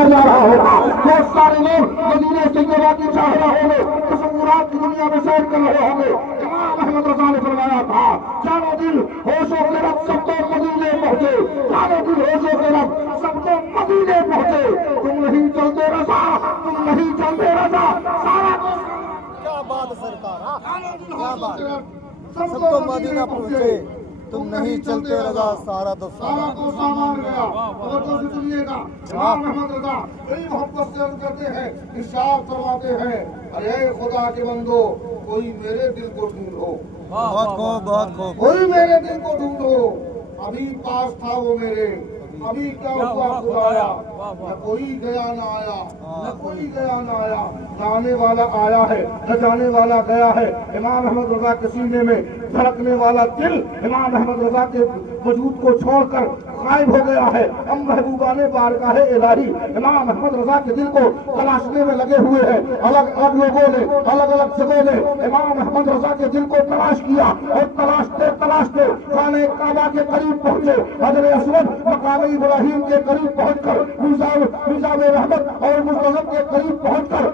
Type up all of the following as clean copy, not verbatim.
کر جا رہا ہوگا. بہت سارے لوگ مدینہ طیبہ کی چاہنے ہوں گے, تصورات کی دنیا میں سیر کر رہے ہوں گے. امام احمد رضا نے فرمایا تھا جانو دل ہوش و خرد سب کو مدینے پہنچے, جانو دل ہوش و خرد سب کو مدینے پہنچے. تم نہیں چلتے رضا, تم نہیں چلتے رضا, سارا کیا بات سرکار, کیا بات, سب کو مدینہ پہنچے, تم نہیں چلتے رضا, سارا تو سارا کو سامان گیا. توجہ سے سنیے گا, امام احمد رضا بڑی محبت سے عرض کرتے ہیں, ارشاد فرماتے ہیں ارے خدا کے بندو کوئی میرے دل کو ڈھونڈو, بہت خوب, بہت خوب, کوئی میرے دل کو ڈھونڈو. ابھی پاس تھا وہ میرے, ابھی کیا ہوا خدایا, نہ کوئی گیا نہ آیا, نہ کوئی گیا نہ آیا. نہ آنے والا آیا ہے, نہ جانے والا گیا ہے. امام احمد رضا کے سینے میں دھڑکنے والا دل امام احمد رضا کے وجود کو چھوڑ کر غائب ہو گیا ہے. ہم محبوبان بارگاہ الہی امام احمد رضا کے دل کو تلاشنے میں لگے ہوئے ہیں. الگ الگ لوگوں نے الگ الگ جگہوں نے امام احمد رضا کے دل کو تلاش کیا, اور تلاشتے تلاشتے خانہ کعبہ کے قریب پہنچے. حجر اسود مقام ابراہیم کے قریب پہنچ کر میزاب رحمت اور مستحب کے قریب پہنچ کر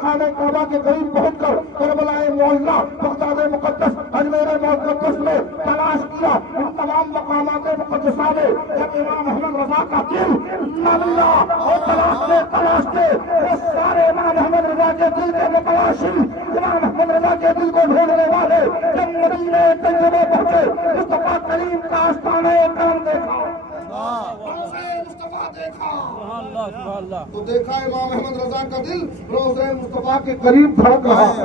خانہ کعبہ کے قریب پہنچ کر کربلا معلیٰ بغداد مقدس اجمیر مقدس میں تلاش کیا. ان تمام مقامات مقدسہ نے جب امام احمد رضا کا دل نہ ملا, اور تلاشتے تلاشتے وہ سارے امام احمد رضا کے دل کے متلاشی, امام احمد رضا کے دل کو ڈھونڈنے والے جب مدینہ طیبہ پہنچے, مصطفیٰ کریم کا آستانہ کرم دیکھا, مصطفیٰ دیکھا تو دیکھا امام احمد رضا کا دل روضہ مصطفیٰ کے قریب دھڑک رہا ہے,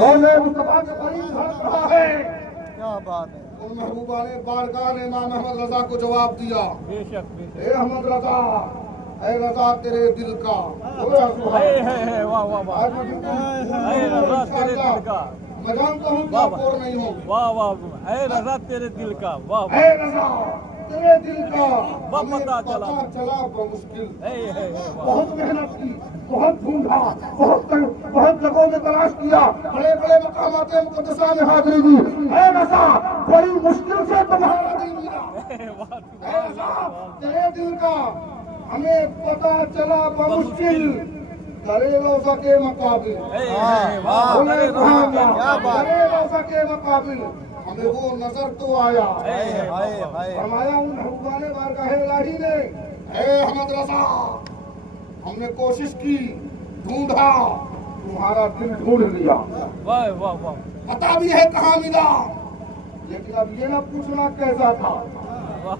روضہ مصطفیٰ کے قریب دھڑک رہا ہے. کیا بات ہے. ان محبوبان بارگاہ نے امام احمد رضا کو جواب دیا, اے احمد رضا, اے رضا تیرے دل کا, میں جانتا ہوں کہ آپ اور نہیں ہوں, واہ واہ, اے رضا تیرے دل کا, واہ اے رضا تیرے دل کا ہمیں پتہ چلا بمشکل. واہ, بہت محنت کی, بہت ڈھونڈا, بہت جگہوں میں تلاش کیا, بڑے بڑے مقامات مقدسہ میں حاضری دی. اے رضا بڑی مشکل سے تمہارا دل ملا, اے رضا تیرے دل کا ہمیں پتہ چلا بمشکل. کرے روزہ کے مقابل, کرے روزہ کے مقابل ہمیں وہ نظر تو آیا. فرمایا ان محبوبان بارگاہ الہی نے, اے احمد رضا ہم نے کوشش کی, ڈھونڈا, تمہارا دل ڈھونڈ لیا, پتہ بھی ہے کہاں ملا, لیکن اب یہ نہ پوچھنا کیسا تھا,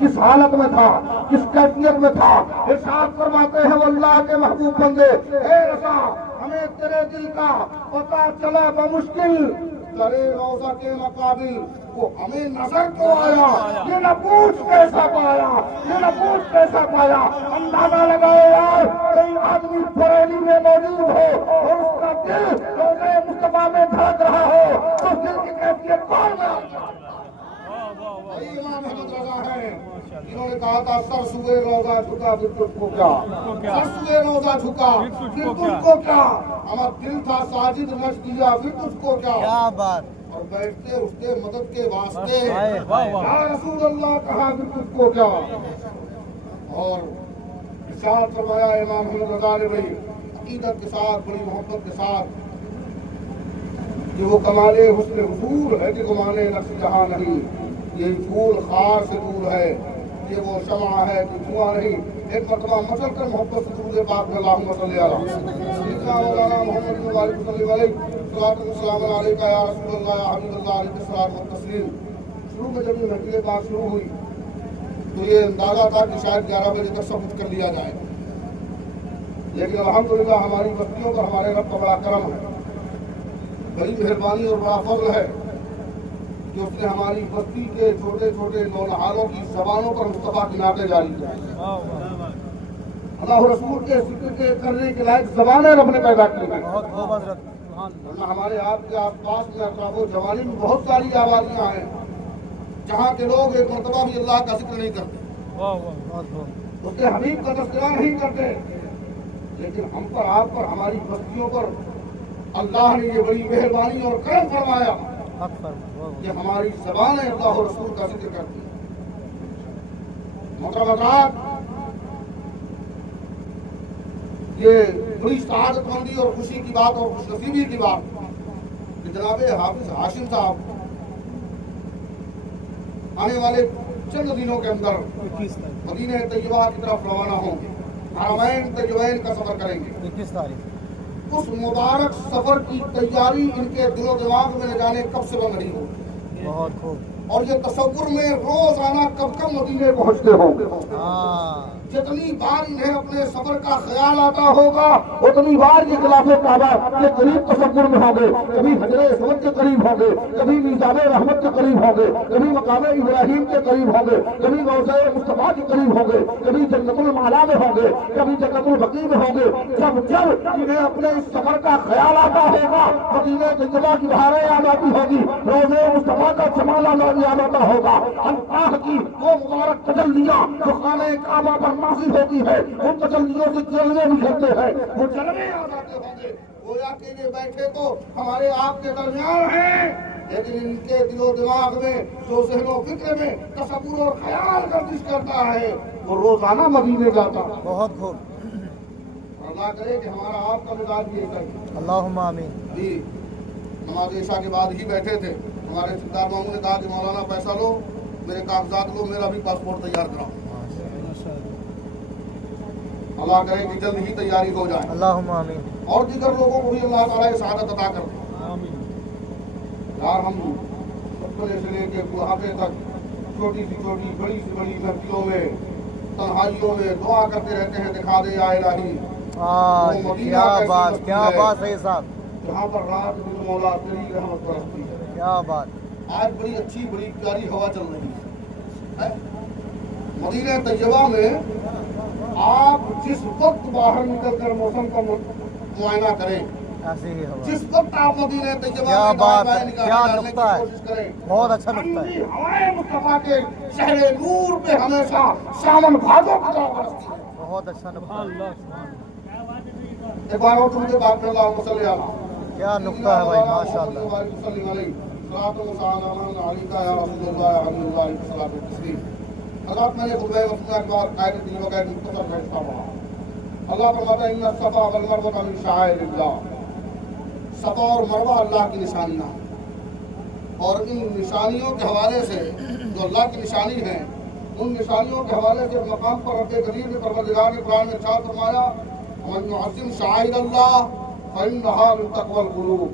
کس حالت میں تھا, کس کیفیت میں تھا. ارشاد فرماتے ہیں اللہ کے محبوب بندے, اے رضا ہمیں تیرے دل کا پتہ چلا بمشکل. کرے روزہ کے مقابل وہ ہمیں نظر تو آیا, یہ نہ پوچھ کیسا پایا, یہ نہ پوچھ کیسا پایا. اندازہ لگائے یار, کئی آدمی بریلی میں موجود ہو اور اس کا دل روضہ مصطفیٰ میں دھڑک رہا ہو, تو دل کی کیفیت کون میں امام احمد رضا ہے. انہوں نے کہا تھا سر سوئے روزہ جھکا پھر تجھ کو کیا, سر سوئے روزہ جھکا پھر تجھ کو کیا, ہمارا دل تھا ساجد نچ دیا پھر تجھ کو کیا. کیا بات. اور بیٹھتے اٹھتے مدد کے واسطے یا رسول اللہ کہا پھر تجھ کو کیا. اور ارشاد فرمایا امام احمد رضا نے بڑی عقیدت کے ساتھ, بڑی محبت کے ساتھ, کہ وہ کمال حسن حضور ہے کہ گمانے نقش جہاں نہیں, یہ پھول خار سے دور ہے, یہ وہ شمع ہے کہ دھواں نہیں. ایک مرتبہ مچل کر محبت سے درود پاک میں اللہم صلی علی سیدنا مولانا محمد صلی اللہ علیہ وسلم, السلام علیکم یا رسول اللہ یا حبیب اللہ علیہ الصلوۃ والتسلیم. شروع میں جب یہ محفل پاک شروع ہوئی تو یہ اندازہ تھا کہ شاید 11 بجے تک سب کچھ کر لیا جائے, لیکن الحمدللہ ہماری بستیوں پر ہمارے رب کا بڑا کرم ہے, بڑی مہربانی اور بڑا فضل ہے کہ اس نے ہماری بستی کے چھوٹے چھوٹے نونہاروں کی زبانوں پر مصطفیٰ کی نعتیں جاری کیا. اللہ رسول کے ذکر کے کرنے کے لائق زبانیں رب نے پیدا کی ہیں. ہمارے آپ کے آس پاس میں اطراف و جوانی میں بہت ساری آبادیاں ہیں جہاں کے لوگ ایک مرتبہ بھی اللہ کا ذکر نہیں کرتے, اس کے حبیب کا تذکرہ نہیں کرتے, لیکن ہم پر, آپ پر, ہماری بستیوں پر اللہ نے یہ بڑی مہربانی اور کرم فرمایا کہ ہماری زبانیں اللہ اور رسول کا ذکر کرتی ہیں. محترم حضرات, یہ بڑی سعادت مندی اور خوشی کی بات اور خوش نصیبی کی بات کہ جناب حافظ ہاشم صاحب آنے والے چند دنوں کے اندر مدینہ طیبہ کی طرف روانہ ہوں گے، حرمین طیبین کا سفر کریں گے۔ 21 تاریخ اس مبارک سفر کی تیاری ان کے دل و دماغ میں نہ جانے کب سے بن رہی ہو، بہت خوب۔ اور یہ تصور میں روزانہ کب کب مدینے پہنچتے ہوں گے۔ ہاں جتنی بار انہیں اپنے سفر کا خیال آتا ہوگا اتنی بار یہ خلاف کعبہ کے قریب تصور میں ہوں گے، کبھی حجر اسود کے قریب ہوں گے، کبھی میزاب رحمت کے قریب ہوں گے، کبھی مقام ابراہیم کے قریب ہوں گے، کبھی روضہ مصطفیٰ کے قریب ہوں گے، کبھی جنت المعلا میں ہوں گے، کبھی جنت البقیع میں ہوں گے۔ جب جب انہیں اپنے اس سفر کا خیال آتا ہوگا مدینہ طیبہ کی بہاریں یاد آتی ہوگی، روضہ مصطفیٰ کا جمال یاد آتا ہوگا، اللہ کی وہ مبارک تجلیاں جو خانہ کعبہ پر نازل ہوتی ہے، ان تجلیوں سے جلوے نکلتے ہیں، وہ جلوے یاد آتے ہوں گے۔ گویا کہ یہ بیٹھے تو ہمارے آپ کے درمیان ہیں، لیکن ان کے دل و دماغ میں جو ذہن و فکر میں تصور اور خیال گردش کرتا ہے وہ روزانہ مدینے جاتا ہے۔ بہت خوب۔ اللہ کرے کہ ہمارا آپ کا مزاج بھی ایسا ہی۔ اللہم آمین۔ جی نماز عشاء کے بعد ہی بیٹھے تھے، ہمارے سردار ماموں نے کہا کہ مولانا پیسہ لو، میرے کاغذات لو، میرا بھی پاسپورٹ تیار کراؤ۔ اللہ کرے کہ جلد ہی تیاری ہو جائے، اللہم آمین۔ اور دیگر لوگوں کو بھی اللہ تعالیٰ سعادت عطا کر دے۔ یار ہم بچپنے سے لے کے بڑھاپے تک چھوٹی سی چھوٹی بڑی سی بڑی لڑکیوں میں تنہائیوں میں دعا کرتے رہتے ہیں، دکھا دے یا الہی کیا بات، کیا بات ہے صاحب، جہاں پر رات دن مولا تیری رحمت برستی ہے۔ کیا بات۔ آج بڑی اچھی بڑی پیاری ہوا چل رہی ہے مدینہ طیبہ میں۔ آپ جس وقت باہر نکل کر موسم کا معائنہ کریں، ایسی ہی ہوا، جس وقت آپ مدینہ طیبہ کیا میں بات دائیں ہے، بائیں نگاہ کیا ڈالنے کی نقطہ ہے، کوشش کریں، بہت اچھا نقطہ ہے۔ ہوائیں مصطفیٰ کے شہر نور پہ ہمیشہ سامن بھادوں کی طرح برستی ہے۔ بہت اچھا نقطہ ہے، ایک بار اور تم کے بعد میں اللہم صلی علیہ کیا نقطہ ہے بھائی، ماشاء اللہ۔ حضرات میں نے خطبہ مسئلہ کے بعد قائد دینوں کا ایک مختصر فیصلہ پڑھا۔ اللہ فرماتا ہے ان الصفا والمروہ من شعائر اللہ، صفا اور مروہ اللہ کی نشانیاں، اور ان نشانیوں کے حوالے سے جو اللہ کی نشانی ہیں، ان نشانیوں کے حوالے سے مقام پر رب کریم نے پروردگار نے قرآن میں ارشاد فرمایا ومن يعظم شعائر اللہ فإنها من تقوى القلوب۔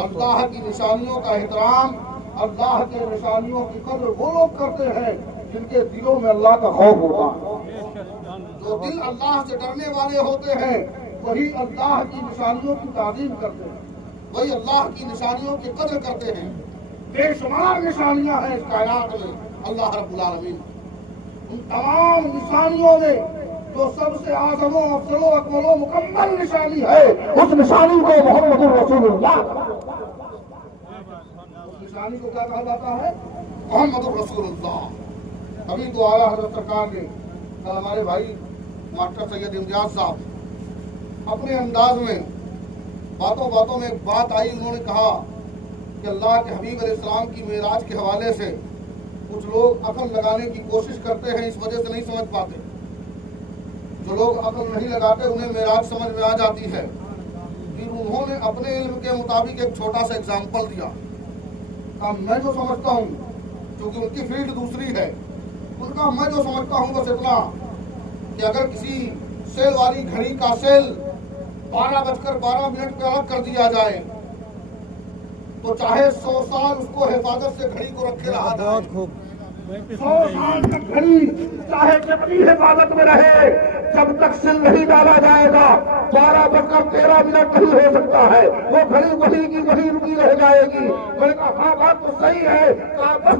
اللہ کی نشانیوں کا احترام، اللہ کے نشانیوں کی قدر وہ لوگ کرتے ہیں جن کے دلوں میں اللہ کا خوف ہوتا ہے۔ جو دل اللہ سے ڈرنے والے ہوتے ہیں وہی اللہ کی نشانیوں کی تعظیم کرتے ہیں، وہی اللہ کی نشانیوں کی قدر کرتے ہیں۔ بے شمار نشانیاں ہیں اس کائنات میں اللہ رب العالمین، ان تمام نشانیوں میں جو سب سے اعظم و افضل و اکمل و مکمل نشانی ہے اس نشانی کو محمد رسول اللہ، اس نشانی کو کیا کہا جاتا ہے؟ محمد رسول اللہ۔ ابھی تو اعلیٰ حضرت سرکار نے کل ہمارے بھائی ماسٹر سید امتیاز صاحب اپنے انداز میں باتوں باتوں میں ایک بات آئی، انہوں نے کہا کہ اللہ کے حبیب علیہ السلام کی معراج کے حوالے سے کچھ لوگ عقل لگانے کی کوشش کرتے ہیں، اس وجہ سے نہیں سمجھ پاتے۔ جو لوگ عقل نہیں لگاتے انہیں معراج سمجھ میں آ جاتی ہے۔ پھر انہوں نے اپنے علم کے مطابق ایک چھوٹا سا اگزامپل دیا، کہا میں جو سمجھتا ہوں، کیونکہ ان کی فیلڈ دوسری ہے، ان کا میں جو سمجھتا ہوں بس اتنا کہ اگر کسی سیل والی گھڑی کا سیل 12:12 پہ الگ کر دیا جائے تو چاہے 100 سال اس کو حفاظت سے گھڑی کو رکھے رہا جائے، 100 سال تک گھڑی چاہے کتنی حفاظت میں رہے، جب تک سل نہیں ڈالا جائے گا 12:13 نہیں ہو سکتا ہے، وہ گھڑی وہی کی وہی رکی رہ جائے گی۔ میں نے کہا ہاں بات تو صحیح ہے، کہا بس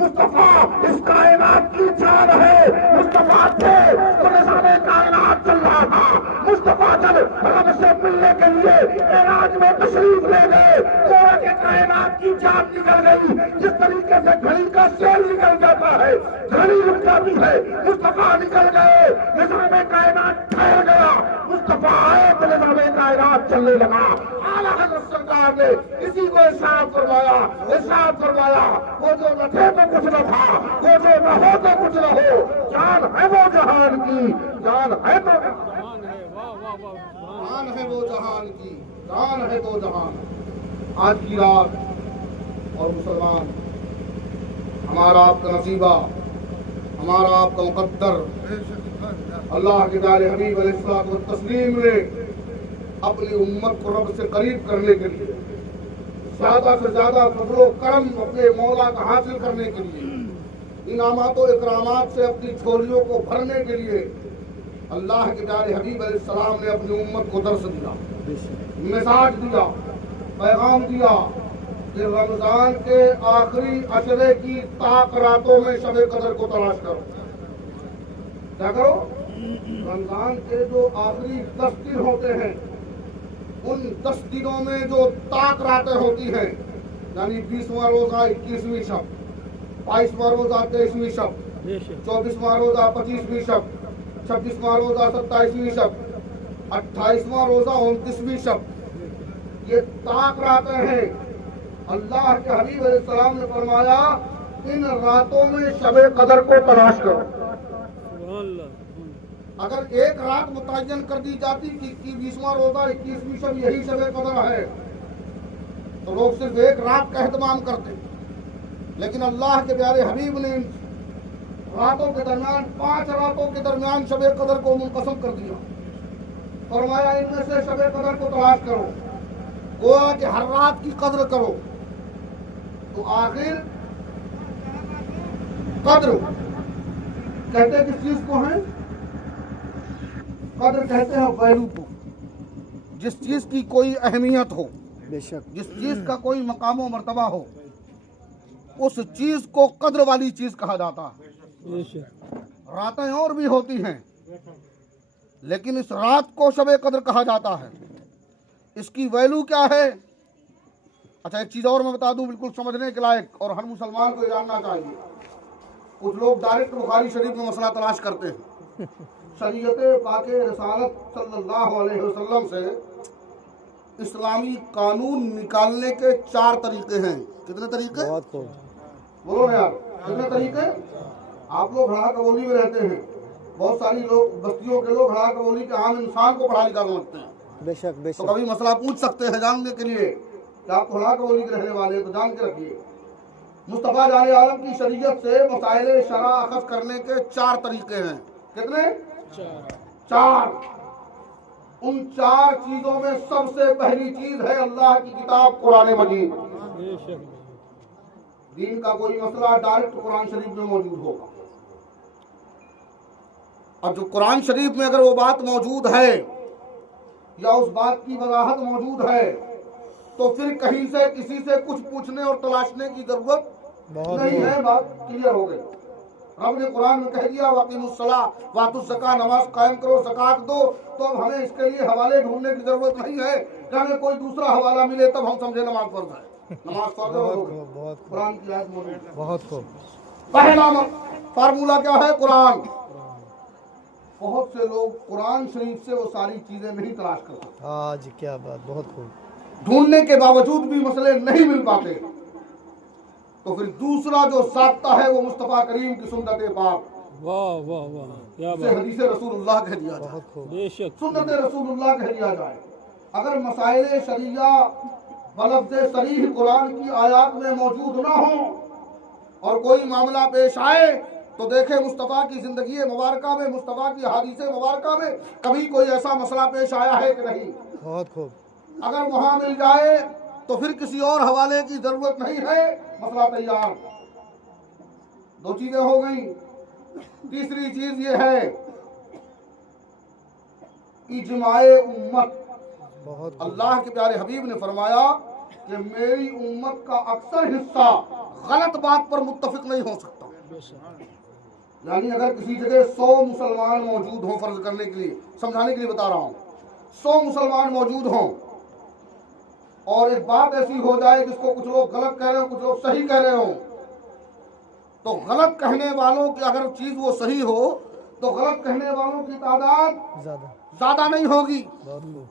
مصطفیٰ اس کائنات کی جان ہے، مصطفیٰ تھے تو نظام کائنات چل رہا تھا، مصطفیٰ جب رب سے ملنے کے لیے معراج میں تشریف لے گئے تو کائنات کی جان نکل گئی، جس طریقے سے گھڑی کا سیل نکل جاتا ہے، گھڑی رک جاتی ہے، مصطفیٰ نکل گئے، نظام کائنات ٹھہر گیا، مصطفیٰ آئے تو نظام کائنات چلنے لگا۔ اعلیٰ حضرت سرکار نے اسی کو ارشاد فرمایا وہ جو نہ تھے تو کچھ نہ تھا، وہ جو نہ ہو تو کچھ نہ ہو، جان ہے وہ جہان کی، جان ہے تو جان ہے وہ جہان کی، جان ہے تو جہان۔ آج کی رات اور مسلمان، ہمارا آپ کا نصیبہ، ہمارا آپ کا مقدر، اللہ کے پیارے حبیب علیہ الصلوۃ والتسلیم نے اپنی امت کو رب سے قریب کرنے کے لیے، زیادہ سے زیادہ فضل و کرم اپنے مولا کا حاصل کرنے کے لیے، انعامات و اکرامات سے اپنی جھولیوں کو بھرنے کے لیے اللہ کے پیارے حبیب علیہ السلام نے اپنی امت کو درس دیا، مزاج دیا، پیغام دیا کہ رمضان کے آخری عشرے کی طاق راتوں میں شب قدر کو تلاش کرو۔ کیا کرو؟ رمضان کے جو آخری 10 دن ہوتے ہیں، ان 10 دنوں میں جو طاق راتیں ہوتی ہیں، یعنی 20واں روزہ 21ویں شب، 22واں روزہ 23ویں شب، 24واں روزہ 25ویں شب، 26واں روزہ 27ویں شب، 28واں روزہ 29ویں شب، یہ طاق راتیں ہیں۔ اللہ کے حبیب علیہ السلام نے فرمایا ان راتوں میں شب قدر کو تلاش کرو۔ اگر ایک رات متعین کر دی جاتی کہ 20واں روزہ 21ویں شب یہی شب قدر ہے تو لوگ صرف ایک رات کا اہتمام کرتے، لیکن اللہ کے پیارے حبیب نے راتوں کے درمیان 5 راتوں کے درمیان شب قدر کو منقسم کر دیا، فرمایا ان میں سے شب قدر کو تلاش کرو، گویا کہ ہر رات کی قدر کرو۔ تو آخر قدر کہتے کس چیز کو ہے؟ قدر کہتے ہیں ویلو کو، جس چیز کی کوئی اہمیت ہو، بے شک جس چیز کا کوئی مقام و مرتبہ ہو، اس چیز کو قدر والی چیز کہا جاتا ہے۔ راتیں اور بھی ہوتی ہیں لیکن اس رات کو شب قدر کہا جاتا ہے۔ اس کی ویلو کیا ہے؟ اچھا ایک چیز اور میں بتا دوں بالکل سمجھنے کے لائق اور ہر مسلمان کو جاننا چاہیے۔ کچھ لوگ ڈائریکٹ بخاری شریف میں مسئلہ تلاش کرتے ہیں۔ شریعت پاک رسالت صلی اللہ علیہ وسلم سے اسلامی قانون نکالنے کے 4 طریقے ہیں۔ کتنے طریقے؟ بہت خوب، بولو نا یار، کتنے طریقے؟ آپ لوگ ہڑا قبولی میں رہتے ہیں، بہت ساری لوگ بستیوں کے لوگ ہڑا قبولی کے عام انسان کو پڑھا لکھا سمجھتے ہیں، بے شک بے تو شک، کبھی مسئلہ پوچھ سکتے ہیں جاننے کے لیے کہ آپ ہڑا قبولی کے رہنے والے ہیں تو جان کے رکھیے۔ مصطفیٰ جان عالم کی شریعت سے مسائل شرع اخذ کرنے کے 4 طریقے ہیں۔ کتنے؟ 4۔ ان 4 چیزوں میں سب سے پہلی چیز ہے اللہ کی کتاب قرآن مجید۔ دین کا کوئی مسئلہ ڈائریکٹ قرآن شریف میں موجود ہوگا، اور جو قرآن شریف میں اگر وہ بات موجود ہے یا اس بات کی وضاحت موجود ہے تو پھر کہیں سے کسی سے کچھ پوچھنے اور تلاشنے کی ضرورت نہیں ہے۔ بات کلیئر ہو گئی۔ رب نے قرآن میں کہہ دیا وَأَقِیمُوا الصَّلَاةَ وَآتُوا الزَّکَاةَ، نماز قائم کرو، زکات دو، تو اب ہمیں اس کے لیے حوالے ڈھونڈنے کی ضرورت نہیں ہے کہ ہمیں کوئی دوسرا حوالہ ملے تب ہم سمجھے نماز فرض ہے۔ نماز فرض ہے، قرآن کی آیت موجود ہے۔ بہت خوب، پہلا فارمولہ کیا ہے؟ قرآن۔ بہت سے لوگ قرآن شریف سے وہ ساری چیزیں نہیں تلاش کرتے، آج کیا بات، بہت خوب، ڈھونڈنے کے باوجود بھی مسئلے نہیں مل پاتے، تو پھر دوسرا جو ضابطہ ہے وہ مصطفیٰ کریم کی سنت پاک، واہ واہ واہ، کیا اسے بات، حدیث رسول اللہ کہہ دیا جائے، بہت خوب، بے شک، سنت رسول اللہ کہہ دیا جائے۔ اگر مسائل شریعہ بلفظ صریح قرآن کی آیات میں موجود نہ ہوں اور کوئی معاملہ پیش آئے تو دیکھیں مصطفیٰ کی زندگی مبارکہ میں، مصطفیٰ کی حدیث مبارکہ میں کبھی کوئی ایسا مسئلہ پیش آیا ہے کہ نہیں۔ بہت خوب، اگر وہاں مل جائے تو پھر کسی اور حوالے کی ضرورت نہیں ہے، مسئلہ تیار۔ 2 چیزیں ہو گئیں۔ تیسری چیز یہ ہے اجماع امت۔ بہت خوب، اللہ کے پیارے حبیب نے فرمایا کہ میری امت کا اکثر حصہ غلط بات پر متفق نہیں ہو سکتا۔ یعنی اگر کسی جگہ 100 مسلمان موجود ہوں، فرض کرنے کے لیے، سمجھانے کے لیے بتا رہا ہوں، 100 مسلمان موجود ہوں اور ایک بات ایسی ہو جائے جس کو کچھ لوگ غلط کہہ رہے ہوں، کچھ لوگ صحیح کہہ رہے ہوں، تو غلط کہنے والوں کی اگر چیز وہ صحیح ہو تو غلط کہنے والوں کی تعداد زیادہ نہیں ہوگی، بہت خوب،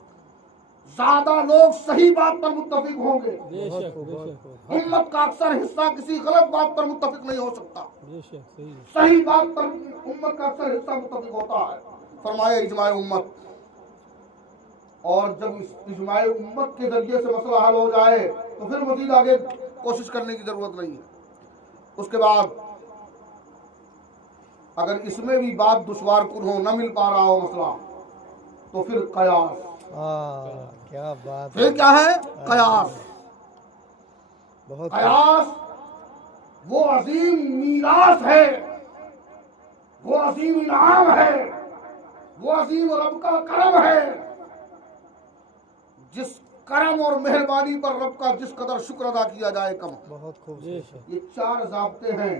زیادہ لوگ صحیح بات پر متفق ہوں گے۔ بے شک، بے شک، امت کا اکثر حصہ کسی غلط بات پر متفق نہیں ہو سکتا، بے شک، صحیح، صحیح بات پر امت کا اکثر حصہ متفق ہوتا ہے۔ فرمایا اجماع امت۔ اور جب اجماع امت کے ذریعے سے مسئلہ حل ہو جائے تو پھر مزید آگے کوشش کرنے کی ضرورت نہیں ہے۔ اس کے بعد اگر اس میں بھی بات دشوار کن ہو، نہ مل پا رہا ہو مسئلہ، تو پھر قیاس۔ کیا بات پھر کیا ہے؟ قیاس۔ بہت قیاس وہ عظیم میراث ہے، وہ عظیم انعام ہے، وہ عظیم رب کا کرم ہے، جس کرم اور مہربانی پر رب کا جس قدر شکر ادا کیا جائے کم۔ بہت خوب، یہ 4 ضابطے ہیں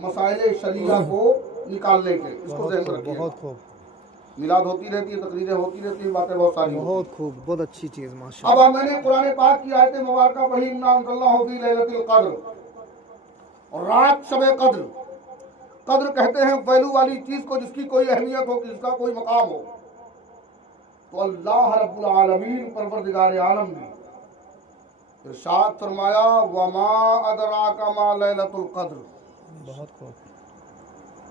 مسائل شریعہ کو نکالنے کے، اس کو ذہن میں رکھیے۔ بہت خوب، میلاد ہوتی رہتی ہے، تقریریں ہوتی رہتی ہیں، باتیں بہت ساری ہوتی ہیں۔ بہت خوب، بہت اچھی چیز ماشاءاللہ۔ اب میں نے قرآن پاک کی آیت مبارکہ پڑھی، اِنَّا أَنزَلْنَاهُ فِي لَيْلَةِ الْقَدْرِ، اور رات شب قدر۔ قدر کہتے ہیں ویلو والی چیز کو جس کی کوئی اہمیت ہو، جس کا کوئی مقام ہو۔ تو اللہ رب العالمین پروردگار عالم نے ارشاد فرمایا وَمَا أَدْرَاكَ مَا لَيْلَةُ الْقَدْرِ، بہت خوب،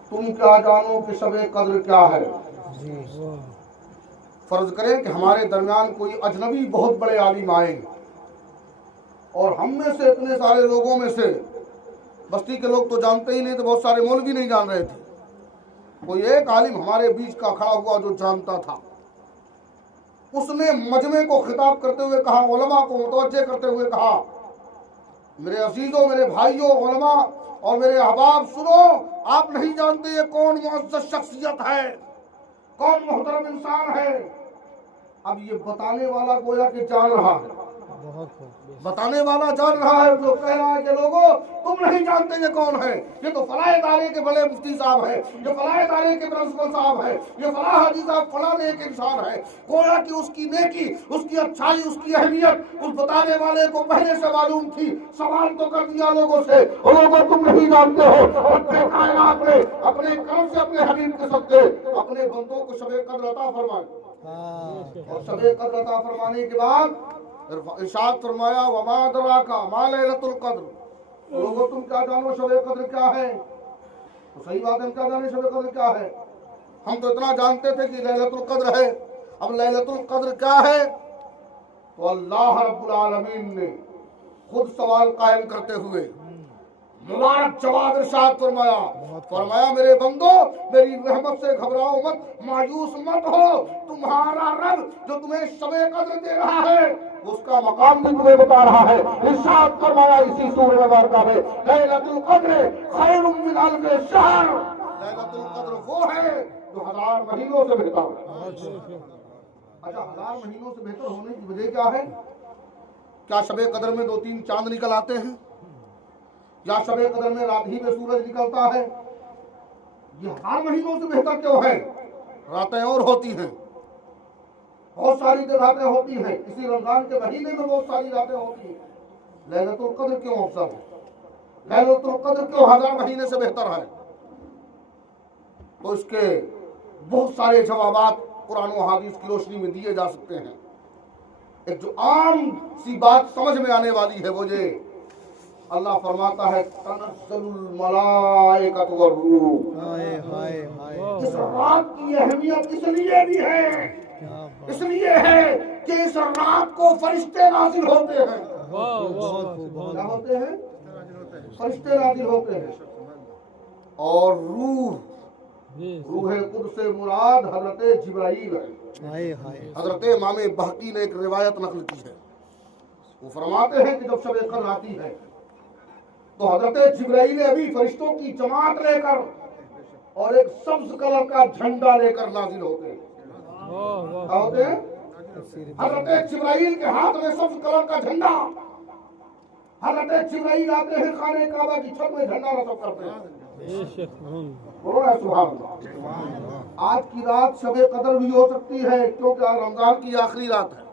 تم کیا جانو کہ شب قدر کیا ہے۔ جی فرض کریں کہ ہمارے درمیان کوئی اجنبی بہت بڑے عالم آئے اور ہم میں سے اتنے سارے لوگوں میں سے بستی کے لوگ تو جانتے ہی نہیں تھے، بہت سارے مولوی نہیں جان رہے تھے، کوئی ایک عالم ہمارے بیچ کا کھڑا ہوا جو جانتا تھا۔ اس نے مجمع کو خطاب کرتے ہوئے کہا، علماء کو متوجہ کرتے ہوئے کہا، میرے عزیزوں، میرے بھائیوں، علماء اور میرے احباب، سنو، آپ نہیں جانتے یہ کون معزز شخصیت ہے، کون محترم انسان ہے۔ اب یہ بتانے والا گویا کہ جان رہا ہے، بہت خوب، بتانے والا جان رہا ہے، جو کہہ رہا ہے کہ لوگوں تم نہیں جانتے یہ کون ہے، یہ تو فلاں ادارے کے بڑے مفتی صاحب ہے، یہ فلاں ادارے کے پرنسپل صاحب ہے، یہ فلاں حاجی صاحب فلاں ایک انسان ہے۔ گویا کہ اس کی نیکی، اس کی اچھائی، اس کی اہمیت اس بتانے والے کو پہلے سے معلوم تھی۔ سوال تو کر دیا لوگوں سے، لوگوں تم نہیں جانتے ہو، اور دیکھا ہے آپ نے اپنے کرم سے اپنے حبیب کے صدقے اپنے بندوں کو شب قدر عطا فرمائے، اور شب قدر عطا فرمانے کے بعد ارشاد فرمایا وما ادراک ما لیلۃ القدر، لوگوں تم کیا جانو شب قدر کیا ہے۔ تو صحیح بات ہے، ہم کیا جانے شب قدر کیا ہے؟ ہم تو اتنا جانتے تھے کہ لیلۃ القدر ہے، اب لیلۃ القدر کیا ہے؟ تو اللہ رب العالمین نے خود سوال قائم کرتے ہوئے مبارک جواب ارشاد فرمایا میرے بندو، میری رحمت سے گھبراؤ مت، مایوس مت ہو، تمہارا رب جو تمہیں شب قدر دے رہا ہے اس کا مقام بھی تمہیں بتا رہا ہے۔ ارشاد فرمایا اسی سورہ مبارکہ میں لیلۃ القدر خیر من الف شہر، لیلۃ القدر وہ ہے جو 1000 مہینوں سے بہتر ہے۔ اچھا، 1000 مہینوں سے بہتر ہونے کی وجہ کیا ہے؟ کیا شب قدر میں 2-3 چاند نکل آتے ہیں، یا شب قدر میں رات ہی میں سورج نکلتا ہے؟ یہ 1000 مہینوں سے بہتر کیوں ہے؟ راتیں اور ہوتی ہیں، بہت ساری راتیں ہوتی ہیں، اسی رمضان کے مہینے میں بہت ساری راتیں ہوتی ہیں، لیلۃ القدر کیوں افضل ہے؟ لیلۃ القدر کیوں 1000 مہینے سے بہتر ہے؟ تو اس کے بہت سارے جوابات قرآن و حدیث کی روشنی میں دیے جا سکتے ہیں۔ ایک جو عام سی بات سمجھ میں آنے والی ہے وہ یہ، اللہ فرماتا ہے تنزل الملائکۃ والروح، اس رات کی اہمیت اس لیے بھی ہے، اس لیے ہے کہ اس رات کو فرشتے نازل ہوتے ہیں۔ کیا ہوتے ہیں؟ فرشتے نازل ہوتے ہیں، اور روح قدس سے مراد حضرت جبرائیل ہے۔ حضرت امام بہقی نے ایک روایت نقل کی ہے، وہ فرماتے ہیں کہ جب شب قدر آتی ہے تو حضرت جبرائیل ابھی فرشتوں کی جماعت لے کر اور ایک سبز کلر کا جھنڈا لے کر نازل ہوتے ہیں۔ کیا ہوتے ہیں؟ حضرت جبرائیل کے ہاتھ میں سبز کلر کا جھنڈا، حضرت جبرائیل آتے ہیں خانہ کعبہ کی چھت میں جھنڈا رسم کرتے ہیں۔ سبحان اللہ۔ آج کی رات شب قدر بھی ہو سکتی ہے کیونکہ رمضان کی آخری رات ہے،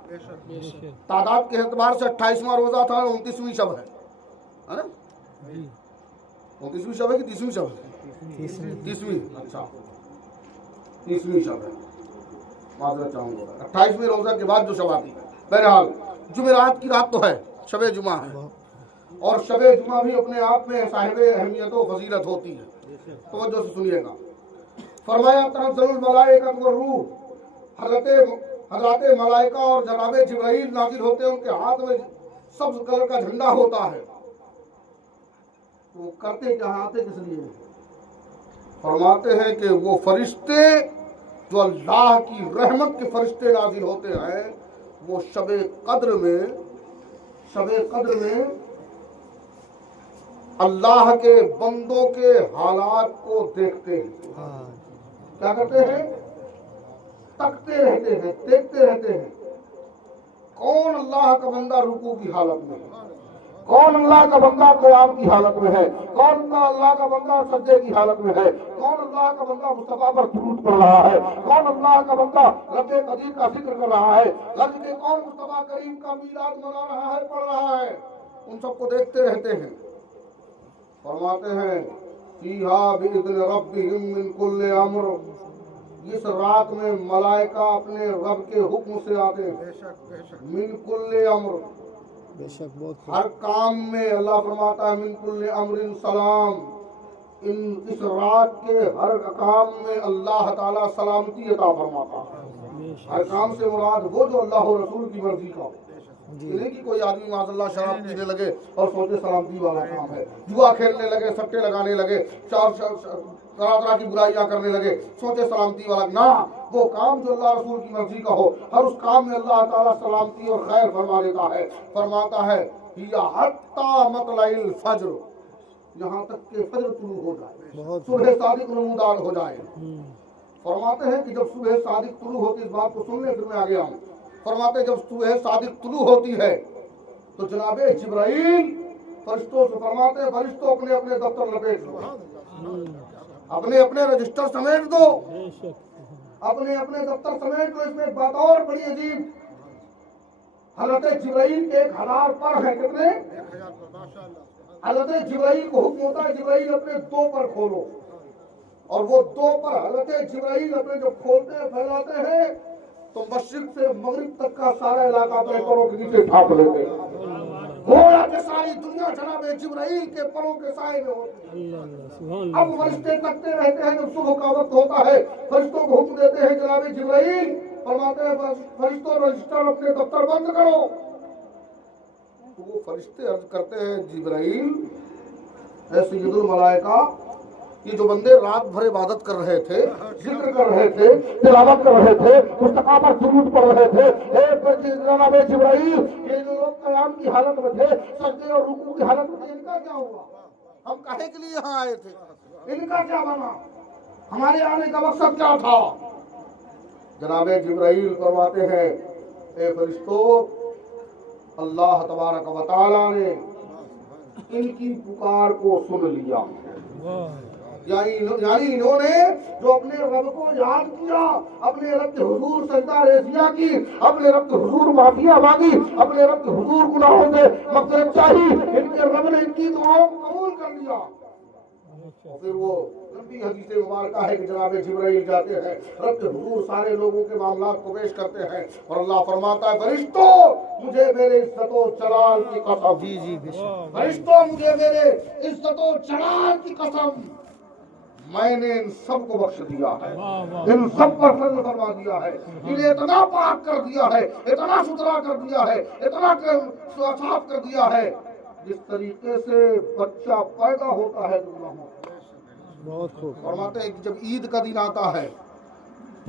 تعداد کے اعتبار سے 28واں روزہ تھا، 29ویں شب ہے نا؟ 29ویں شب ہے کہ 30ویں شب ہے؟ 30ویں، اچھا 30ویں شب ہے، معذرت چاہوں گا، 28ویں روزہ کے بعد جو شب آتی ہے۔ بہرحال جمعرات کی رات تو ہے، شب جمعہ ہے، اور شب جمعہ بھی اپنے آپ میں صاحب اہمیت و فضیلت ہوتی ہے۔ توجہ سے سنیے گا، فرمایا تنزل الملائکۃ والروح، حضرات ملائکہ اور جناب جبرائیل نازل ہوتے ہیں، ان کے ہاتھ میں سبز کلر کا جھنڈا ہوتا ہے، وہ کرتے کیا آتے کس لیے؟ فرماتے ہیں کہ وہ فرشتے جو اللہ کی رحمت کے فرشتے نازل ہوتے ہیں، وہ شب قدر میں اللہ کے بندوں کے حالات کو دیکھتے ہیں، کیا کرتے ہیں؟ تکتے رہتے ہیں، دیکھتے رہتے ہیں، کون اللہ کا بندہ رکوع کی حالت میں ہے، کون اللہ کا بندہ قیام کی حالت میں ہے، کون اللہ کا بندہ سجدے کی حالت میں ہے، کون اللہ کا بندہ مصطفیٰ پر درود پڑھ رہا ہے، کون اللہ کا بندہ رب قدیر کا ذکر کر رہا ہے، کون مصطفیٰ کریم کا میلاد منا رہا ہے، پڑھ رہا ہے، ان سب کو دیکھتے رہتے ہیں۔ فرماتے ہیں فیہا بِإِذْنِ رَبِّهِم مِّن كُلِّ أَمْرٍ، اس رات میں ملائکہ اپنے رب کے حکم سے آتے ہیں، من کل امر، بے شک بہت ہر کام میں اللہ فرماتا ہے من کل امر سلام، اس رات کے ہر کام میں اللہ تعالیٰ سلامتی عطا فرماتا ہے۔ ہر کام سے مراد وہ جو اللہ و رسول کی مرضی کا ہو، نہیں کہ کوئی آدمی معاذ اللہ شراب پینے لگے اور سوچے سلامتی والا کام ہے، جوا کھیلنے لگے، سٹے لگانے لگے، طرح طرح کی برائیاں کرنے لگے، سوچے سلامتی والا، نہ، وہ کام جو اللہ رسول کی مرضی کا ہو، ہر اس کام میں اللہ تعالیٰ سلامتی اور خیر فرما دیتا ہے۔ فرماتا ہے یا حتی مطلع الفجر، یہاں تک کہ فجر طلوع ہو جائے، صبح صادق نمودار ہو جائے۔ فرماتے ہیں کہ جب صبح صادق طلوع ہوتی، اس بات کو سن لیں پھر میں آگے آؤں، فرماتے ہیں جب صبح صادق طلوع ہوتی ہے تو جناب جبرائیل فرشتوں سے فرماتے ہیں فرشتوں اپنے اپنے دفتر لپیٹ لو، اپنے اپنے رجسٹر سمیٹ دو، اپنے اپنے دفتر سمیٹ لو۔ اس میں ایک بات اور بڑی عجیب، حضرت جبرائیل کے 1000 پر ہیں، کتنے؟ حضرت جبرائیل کو حکم ہوتا ہے جبرائیل اپنے 2 پر کھولو، اور وہ 2 پر حضرت جبرائیل اپنے جو کھولتے ہیں پھیلاتے ہیں تو مشرق سے مغرب تک کا سارا علاقہ اپنے پروں کے نیچے ڈھانپ لیتے ہیں، گویا کہ ساری دنیا جناب جبرائیل کے پروں کے سائے میں ہوتی ہے۔ اب فرشتے تکتے رہتے ہیں، جب صبح کا وقت ہوتا ہے فرشتوں کو حکم دیتے ہیں جناب جبرائیل، فرماتے ہیں فرشتوں رجسٹر اپنے دفتر بند کرو، تو وہ فرشتے عرض کرتے ہیں جبرائیل اے سید الملائکہ، یہ جو بندے رات بھر عبادت کر رہے تھے، ذکر کر رہے تھے، تلاوت کر رہے تھے، مصطفیٰ پر درود پڑھ رہے تھے، اے جناب جبرائیل، یہ جو لوگ قیام کی حالت میں تھے، سجدے اور رکوع کی حالت میں تھے، ان کا کیا ہوا؟ ہم کہے کے لیے یہاں آئے تھے، ان کا کیا بنا؟ ہمارے آنے کا مقصد کیا تھا؟ جناب جبرائیل فرماتے ہیں اے فرشتوں، اللہ تبارک و تعالیٰ نے ان کی پکار کو سن لیا، یعنی انہوں نے جو اپنے رب کو یاد کیا، اپنے رب کے حضور سجدہ ریزیہ کی، اپنے رب کے حضور معافیہ مانگی، اپنے رب کے حضور گناہوں سے مغفرت چاہی، ان کے رب نے ان کی دعاؤں کو قبول کر لیا۔ اور پھر وہ لمبی حدیث مبارکہ ہے کہ جناب جبرائیل جاتے ہیں رب کے حضور سارے لوگوں کے معاملات کو پیش کرتے ہیں، اور اللہ فرماتا ہے فرشتوں مجھے میرے عزت و جلال کی قسم، فرشتوں مجھے میرے عزت و جلال کی قسم، میں نے ان سب کو بخش دیا ہے، ان سب پر فضل فرما دیا ہے، انہیں اتنا پاک کر دیا ہے، اتنا ستھرا کر دیا ہے، اتنا صاف کر دیا ہے، جس طریقے سے بچہ پیدا ہوتا ہے گناہوں۔ بہت خوب فرماتے ہیں کہ جب عید کا دن آتا ہے،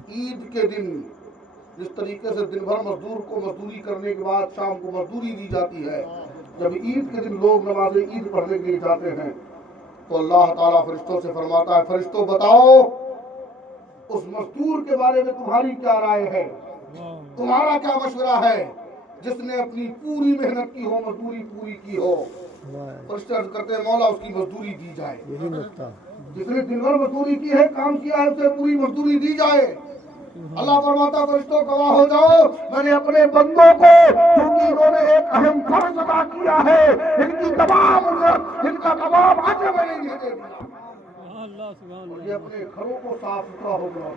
عید کے دن جس طریقے سے دن بھر مزدور کو مزدوری کرنے کے بعد شام کو مزدوری دی جاتی ہے، جب عید کے دن لوگ نماز عید پڑھنے کے لیے جاتے ہیں تو اللہ تعالیٰ فرشتوں سے فرماتا ہے فرشتوں بتاؤ اس مزدور کے بارے میں تمہاری کیا رائے ہے، تمہارا کیا مشورہ ہے جس نے اپنی پوری محنت کی ہو، مزدوری پوری کی ہو۔ فرشتے عرض کرتے ہیں مولا اس کی مزدوری دی جائے، یہی نقطہ، جس نے دن بھر مزدوری کی ہے، کام کیا ہے، اسے پوری مزدوری دی جائے۔ اللہ فرماتا فرشتوں گواہ ہو جاؤ میں نے اپنے بندوں کو کیونکہ انہوں نے ایک اہم فرض ادا کیا ہے، ان کی تمام اجرت، ان کا تمام اجر میں نے انہیں دے دیا، اور یہ اپنے گھروں کو صاف ستھرا ہو گیا۔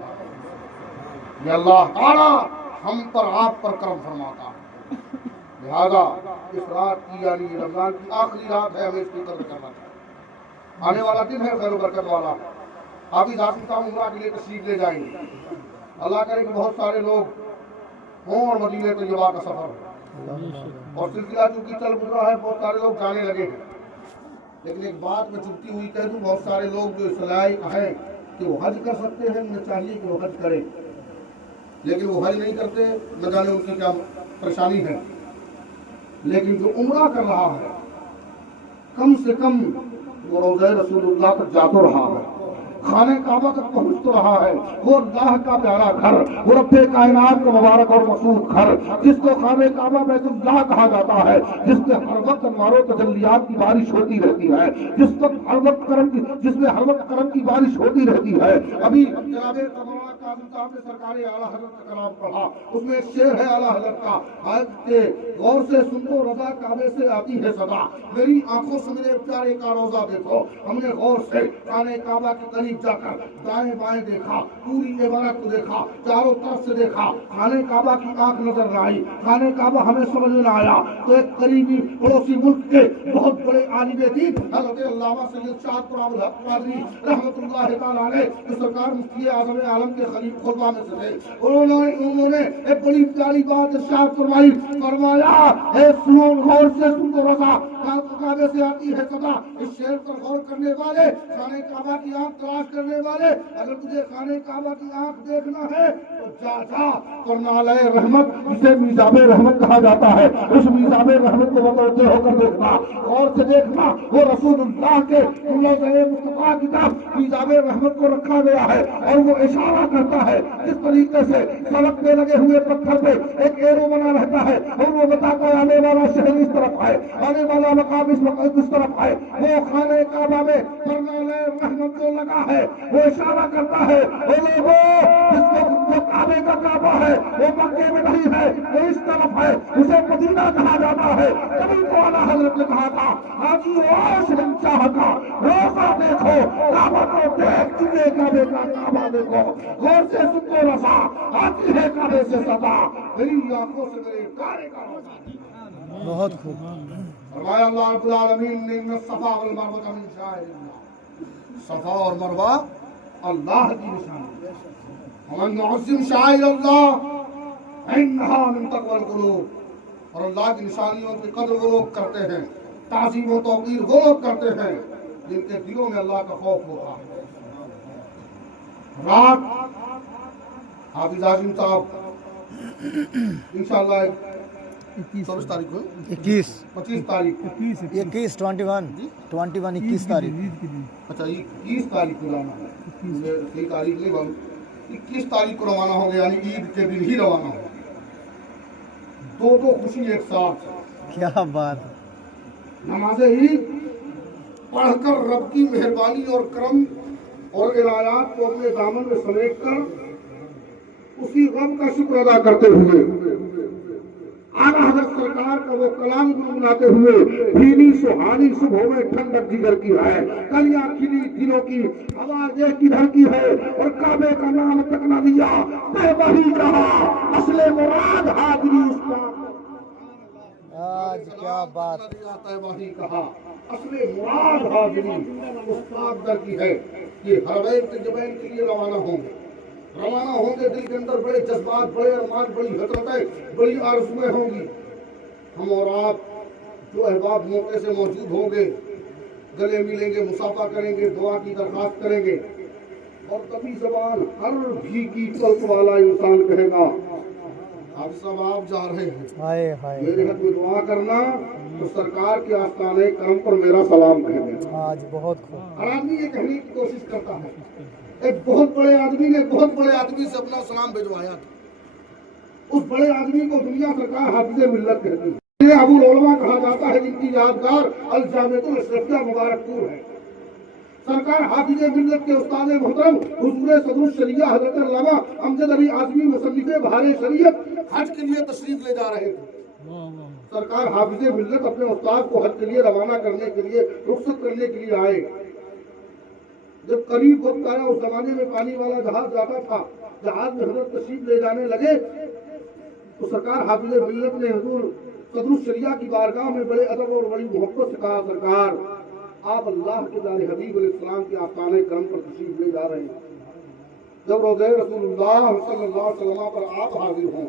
یہ اللہ تعالیٰ ہم پر آپ پر کرم فرماتا ہے، لہذا اس رات کی یعنی رمضان کی آخری رات ہے، ہمیں اس کی قدر کرنا چاہیے۔ آنے والا دن ہے خیر و برکت والا، حافظ حاصل صاحب عمرہ کے لیے تشریف لے جائیں گے، اللہ کرے کہ بہت سارے لوگ ہوں اور مدینہ طیبہ کا سفر ہے، اور سلسلہ چونکہ چل گزرا ہے، بہت سارے لوگ جانے لگے ہیں، لیکن ایک بات میں چپتی ہوئی کہہ دوں، بہت سارے لوگ جو صلاحیت ہیں کہ وہ حج کر سکتے ہیں، انہیں چاہیے کہ وہ حج کریں، لیکن وہ حج نہیں کرتے، نہ جانے ان کی کیا پریشانی ہے۔ لیکن جو عمرہ کر رہا ہے کم سے کم وہ روضہ رسول اللہ تک جا تو رہا ہے، خانہ کعبہ تک پہنچ تو رہا ہے، وہ اللہ کا پیارا گھر، وہ رب کائنات کا مبارک اور مسعود گھر، جس کو خانہ کعبہ بیت اللہ کہا جاتا ہے، جس میں ہر وقت انوار و تجلیات کی بارش ہوتی رہتی ہے، جس میں ہر وقت کرم کی بارش ہوتی رہتی ہے۔ ابھی جناب مولانا کاظم صاحب نے سرکار اعلیٰ حضرت کا کلام پڑھا، اس میں ایک شعر ہے اعلیٰ حضرت کا، کہ غور سے سن لو رضا کعبے سے آتی ہے صدا، میری آنکھوں سے میرے پیارے کا روضہ دیکھو۔ ہم نے غور سے خانہ کعبہ کے قریب جا کر دائیں بائیں دیکھا، پوری عمارت کو دیکھا، چاروں طرف سے دیکھا، خانہ کعبہ کی آنکھ نظر نہ آئی، خانہ کعبہ ہمیں سمجھ میں نہ آیا، تو ایک قریبی پڑوسی ملک کے بہت بڑے عالم دین حضرت علامہ سید شاہد قرآن الحق قادری رحمۃ اللہ تعالیٰ علیہ، جو سرکار مفتی اعظم عالم کے خلیفہ میں سے تھے، انہوں نے ایک بڑی پیاری بات ارشاد فرمائی، فرمایا اے سنو غور سے سن کو رضا کعبے سے آتی ہے صدا۔ اس شعر پر غور کرنے والے، خانہ کعبہ کی آنکھ تلاش کرنے والے، اگر تجھے خانہ کعبہ کی آنکھ دیکھنا ہے تو جا پرنالہ رحمت، جسے میزاب رحمت کہا جاتا ہے، اس میزاب رحمت کو متوجہ ہو کر دیکھنا، غور سے دیکھنا، وہ رسول اللہ کے مصطفیٰ کی طرف میزاب رحمت کو رکھا گیا ہے، اور وہ اشارہ کرتا ہے اس طریقے سے سڑک پہ لگے ہوئے پتھر پہ ایک ایرو بنا رہتا ہے، اور وہ بتاتا ہے آنے والا شہر اس طرف ہے، آنے والا مقام اس طرف ہے۔ وہ خانہ کعبہ میں پرنالہ رحمت جو لگا ہے وہ اشارہ کرتا ہے، اے لوگوں جس کو جو کعبے کا کعبہ ہے وہ مکے میں نہیں ہے، وہ اس طرف ہے، اسے مدینہ کہا جاتا ہے۔ تبھی تو اعلیٰ حضرت نے کہا تھا حاجی واش من چاہ کا روزہ دیکھو، کعبہ کو دیکھ چکے کعبے کا کعبہ دیکھو، غور سے سن کو رضا آتی ہے کعبے سے صدا، میری آنکھوں سے میرے پیارے کا روزہ۔ بہت خوب۔ فرمایا اللہ رب العالمین نے ان الصفا والمروہ من شعائر اللہ، صفا اور مروہ اللہ کی نشانی ہے، ومن يعظم شعائر اللہ فإنها من تقوى القلوب، اور اللہ کی نشانیوں کی قدر وہ لوگ کرتے ہیں، تعظیم و توقیر وہ لوگ کرتے ہیں جن کے دلوں میں اللہ کا خوف ہوتا ہے۔ رات حافظ اعظم صاحب انشاءاللہ 24 تاریخ کو 25 تاریخ 21 تاریخ، اچھا 21 تاریخ کو جانا ہے، مجھے صحیح تاریخ نہیں معلوم، 21 تاریخ کو روانہ ہوں گے، یعنی عید کے دن ہی روانہ ہوں گے۔ دو خوشی ایک ساتھ، کیا بات، نماز عید پڑھ کر رب کی مہربانی اور کرم اور عنایات کو اپنے دامن میں سمیٹ کر اسی رب کا شکر ادا کرتے ہوئے اعلیٰ حضرت سرکار کا وہ کلام گنگناتے ہوئے، بھینی سہانی صبحوں میں ٹھنڈک جگر کی ہے، کلیاں کھلی دلوں کی آواز ایک کدھر کی ہے، اور کعبے کا نام تک نہ لیا، بے وہی کہا اصل مراد حاضری اس کا، آج کیا بات، وہی کہا اصل مراد حاضری اس پاک در کی ہے۔ یہ حرمین تجبین کے لیے روانہ ہوں گے، دل کے اندر بڑے جذبات، بڑے ارمان، بڑی حسرتیں، بڑی آرزویں ہوں گی۔ ہم اور آپ جو احباب موقع سے موجود ہوں گے، گلے ملیں گے، مصافحہ کریں گے، دعا کی درخواست کریں گے، اور تبھی زبان ہر بھیگی پلک والا انسان کہے گا آپ سب آپ جا رہے ہیں، میرے حق میں دعا کرنا تو سرکار کے آستانے کرم پر میرا سلام کہنا۔ آج بہت خوب۔ ہر آدمی یہ کہنے کی کوشش کرتا ہے، ایک بہت بڑے آدمی نے بہت بڑے آدمی سے اپنا سلام بھجوایا تھا، اس بڑے آدمی کو دنیا سرکار حافظ ملت کہتی ہے، یہ ابو العلماء کہا جاتا ہے، جن کی یادگار الجامعۃ الاشرفیہ مبارک پور ہے۔ سرکار حافظ ملت کے استاد محترم حضور صدر الشریعہ حضرت علامہ امجد علی اعظمی مصنف بہار شریعت حج کے لیے تشریف لے جا رہے تھے۔ سرکار حافظ ملت اپنے استاد کو حج کے لیے روانہ کرنے کے لیے، رخصت کرنے کے لیے آئے۔ جب قریب وقت آیا، اس زمانے میں پانی والا جہاز جاتا تھا، جہاز میں حضرت تشریف لے جانے لگے تو سرکار حافظ ملت نے حضور صدر الشریعہ کی بارگاہ میں بڑے ادب اور بڑی محبت سے کہا، سرکار آپ اللہ کے پیارے حبیب علیہ السلام کے آستانے کرم پر تشریف لے جا رہے ہیں، جب روضہ رسول اللہ صلی اللہ علیہ وسلم پر آپ حاضر ہوں